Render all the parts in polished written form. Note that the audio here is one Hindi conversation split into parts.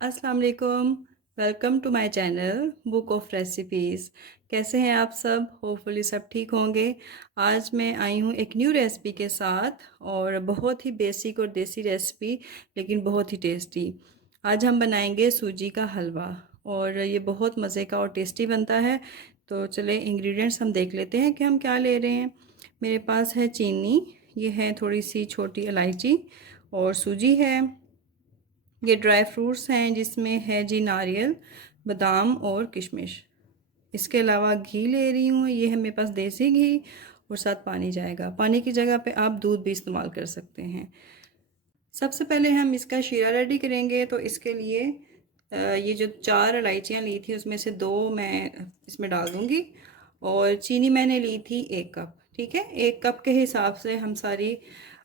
अस्सलाम वालेकुम। Welcome to my channel book of recipes. कैसे हैं आप सब? होपफुली सब ठीक होंगे। आज मैं आई हूँ एक न्यू रेसिपी के साथ, और बहुत ही बेसिक और देसी रेसिपी, लेकिन बहुत ही टेस्टी। आज हम बनाएंगे सूजी का हलवा, और ये बहुत मज़े का और टेस्टी बनता है। तो चले इंग्रेडिएंट्स हम देख लेते हैं कि हम क्या ले रहे हैं। मेरे पास है चीनी, ये है थोड़ी सी छोटी इलायची, और सूजी है। ये ड्राई फ्रूट्स हैं जिसमें है जी नारियल, बादाम और किशमिश। इसके अलावा घी ले रही हूँ, ये है मेरे पास देसी घी, और साथ पानी जाएगा। पानी की जगह पे आप दूध भी इस्तेमाल कर सकते हैं। सबसे पहले हम इसका शीरा रेडी करेंगे। तो इसके लिए ये जो 4 इलायचियाँ ली थी उसमें से 2 मैं इसमें डाल दूँगी, और चीनी मैंने ली थी 1 कप। ठीक है, 1 कप के हिसाब से हम सारी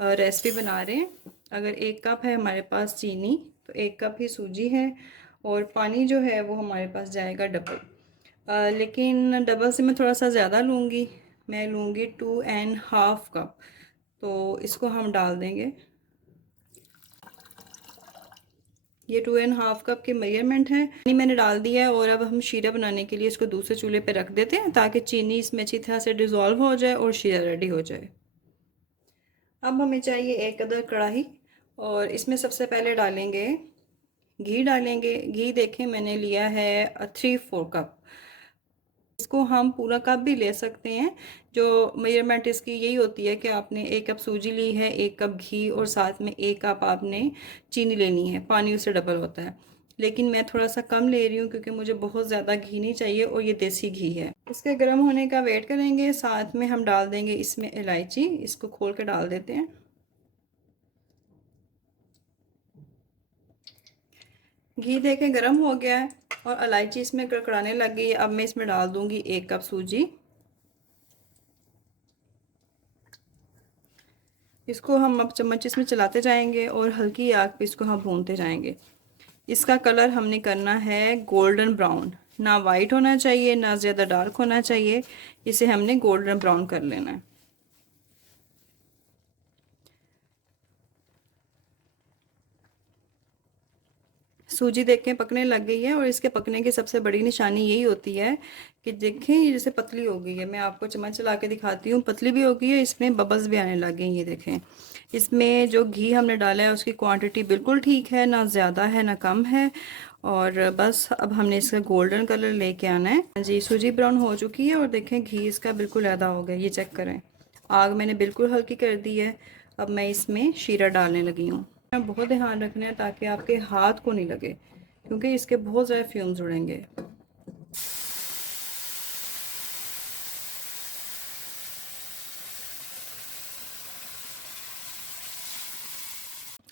रेसिपी बना रहे हैं। अगर 1 कप है हमारे पास चीनी, तो 1 कप ही सूजी है, और पानी जो है वो हमारे पास जाएगा डबल। लेकिन डबल से मैं थोड़ा सा ज़्यादा लूँगी, मैं लूँगी 2.5 कप। तो इसको हम डाल देंगे। ये 2.5 कप की मेजरमेंट है। पानी मैंने डाल दिया है, और अब हम शीरा बनाने के लिए इसको दूसरे चूल्हे पे रख देते हैं, ताकि चीनी इसमें अच्छी तरह से डिज़ोल्व हो जाए और शीरा रेडी हो जाए। अब हमें चाहिए 1 अदद कढ़ाई, और इसमें सबसे पहले डालेंगे घी। डालेंगे घी, देखें मैंने लिया है 3-4 कप। इसको हम पूरा कप भी ले सकते हैं। जो मेजरमेंट इसकी यही होती है कि आपने 1 कप सूजी ली है, 1 कप घी, और साथ में 1 कप आपने चीनी लेनी है। पानी उससे डबल होता है, लेकिन मैं थोड़ा सा कम ले रही हूँ क्योंकि मुझे बहुत ज़्यादा घी नहीं चाहिए, और ये देसी घी है। इसके गर्म होने का वेट करेंगे। साथ में हम डाल देंगे इसमें इलायची। इसको खोल के डाल देते हैं। घी देखें गर्म हो गया है, और इलायची इसमें कड़कड़ाने लग गई है। अब मैं इसमें डाल दूंगी 1 कप सूजी। इसको हम अब चम्मच इसमें चलाते जाएंगे, और हल्की आग पे इसको हम भूनते जाएंगे। इसका कलर हमने करना है गोल्डन ब्राउन। ना वाइट होना चाहिए, ना ज़्यादा डार्क होना चाहिए। इसे हमने गोल्डन ब्राउन कर लेना है। सूजी देखें पकने लग गई है, और इसके पकने की सबसे बड़ी निशानी यही होती है कि देखें ये जैसे पतली हो गई है। मैं आपको चम्मच चला के दिखाती हूँ, पतली भी हो गई है, इसमें बबल्स भी आने लग गए हैं। ये देखें, इसमें जो घी हमने डाला है उसकी क्वांटिटी बिल्कुल ठीक है, ना ज़्यादा है ना कम है। और बस अब हमने इसका गोल्डन कलर लेके आना है। जी, सूजी ब्राउन हो चुकी है, और देखें घी इसका बिल्कुल आधा हो गया। ये चेक करें, आग मैंने बिल्कुल हल्की कर दी है। अब मैं इसमें शीरा डालने लगी हूँ। बहुत ध्यान रखना है ताकि आपके हाथ को नहीं लगे, क्योंकि इसके बहुत ज़्यादा फ्यूम्स उड़ेंगे।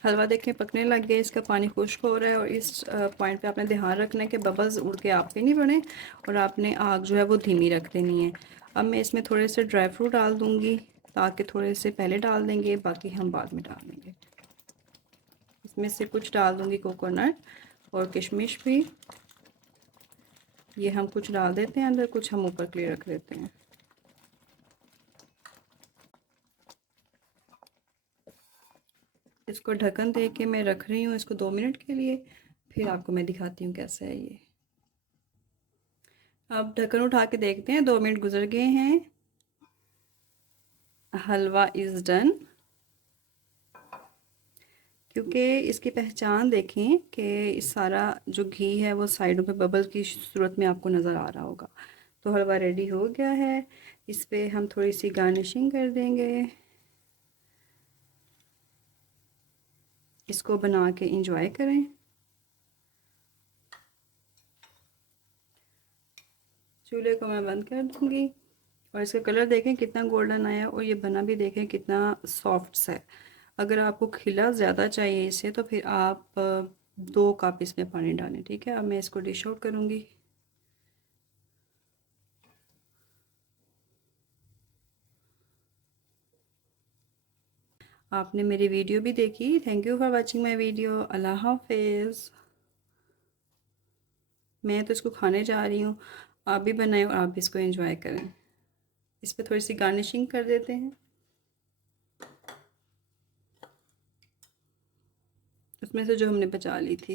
हलवा देखें पकने लग गया, इसका पानी खुश्क हो रहा है, और इस पॉइंट पे आपने ध्यान रखना है कि बबल्स उड़ के आप पे नहीं बने, और आपने आग जो है वो धीमी रख देनी है। अब मैं इसमें थोड़े से ड्राई फ्रूट डाल दूँगी, ताकि थोड़े से पहले डाल देंगे, बाकी हम बाद में डाल देंगे। इसमें से कुछ डाल दूँगी कोकोनट और किशमिश भी। ये हम कुछ डाल देते हैं अंदर, कुछ हम ऊपर के लिए रख देते हैं। इसको ढक्कन दे के मैं रख रही हूँ इसको 2 मिनट के लिए, फिर आपको मैं दिखाती हूँ कैसा है ये। अब ढक्कन उठा के देखते हैं, 2 मिनट गुजर गए हैं। हलवा इज़ डन। क्योंकि इसकी पहचान देखें कि इस सारा जो घी है वो साइडों पे बबल की सूरत में आपको नज़र आ रहा होगा। तो हलवा रेडी हो गया है। इस पे हम थोड़ी सी गार्निशिंग कर देंगे। इसको बना के इंजॉय करें। चूल्हे को मैं बंद कर दूँगी, और इसका कलर देखें कितना गोल्डन आया, और ये बना भी देखें कितना सॉफ्ट है। अगर आपको खिला ज़्यादा चाहिए इसे, तो फिर आप 2 कप इसमें पानी डालें। ठीक है, अब मैं इसको डिश आउट करूँगी। आपने मेरी वीडियो भी देखी। Thank you for watching my video. अल्लाह हाफिज़। मैं तो इसको खाने जा रही हूँ, आप भी बनाएं और आप भी इसको एंजॉय करें। इस पर थोड़ी सी गार्निशिंग कर देते हैं, उसमें से जो हमने बचा ली थी।